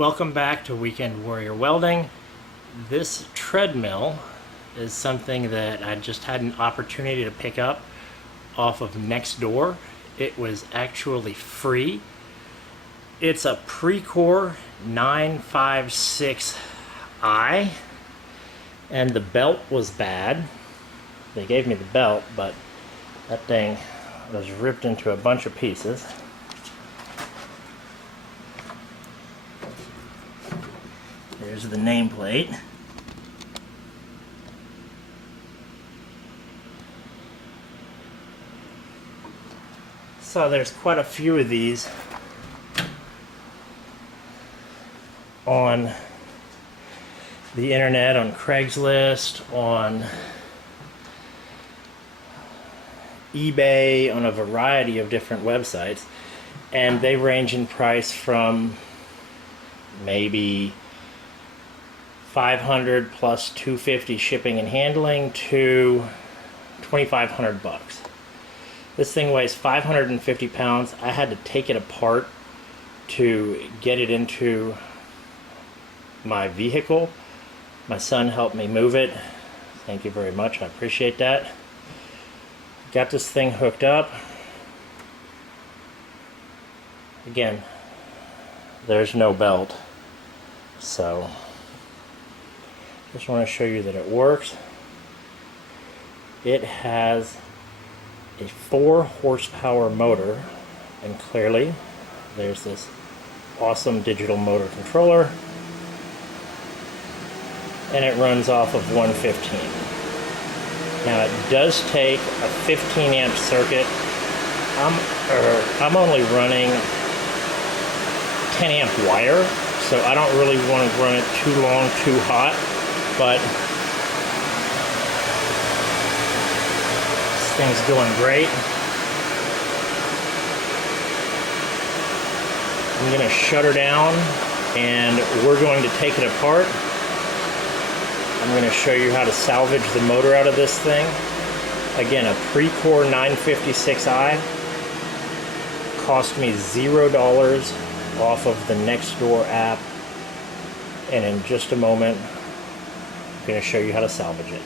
Welcome back to Weekend Warrior Welding. This treadmill is something that I just had an opportunity to pick up off of Nextdoor. It was actually free. It's a Procor 956i, and the belt was bad. They gave me the belt, but that thing was ripped into a bunch of pieces. There's the nameplate. So there's quite a few of these on the internet, on Craigslist, on eBay, on a variety of different websites, and they range in price from maybe $500 plus $250 shipping and handling to $2,500. This thing weighs 550 pounds. I had to take it apart to get it into my vehicle. My son helped me move it. Thank you very much. I appreciate that. Got this thing hooked up. Again, there's no belt, so just want to show you that it works. It has a 4 horsepower motor, and clearly there's this awesome digital motor controller, and it runs off of 115. Now it does take a 15 amp circuit. I'm only running 10 amp wire, so I don't really want to run it too long, too hot. But this thing's going great. I'm going to shut her down and we're going to take it apart. I'm going to show you how to salvage the motor out of this thing. Again, a Procor 956i cost me $0 off of the Nextdoor app, and in just a moment I'm going to show you how to salvage it.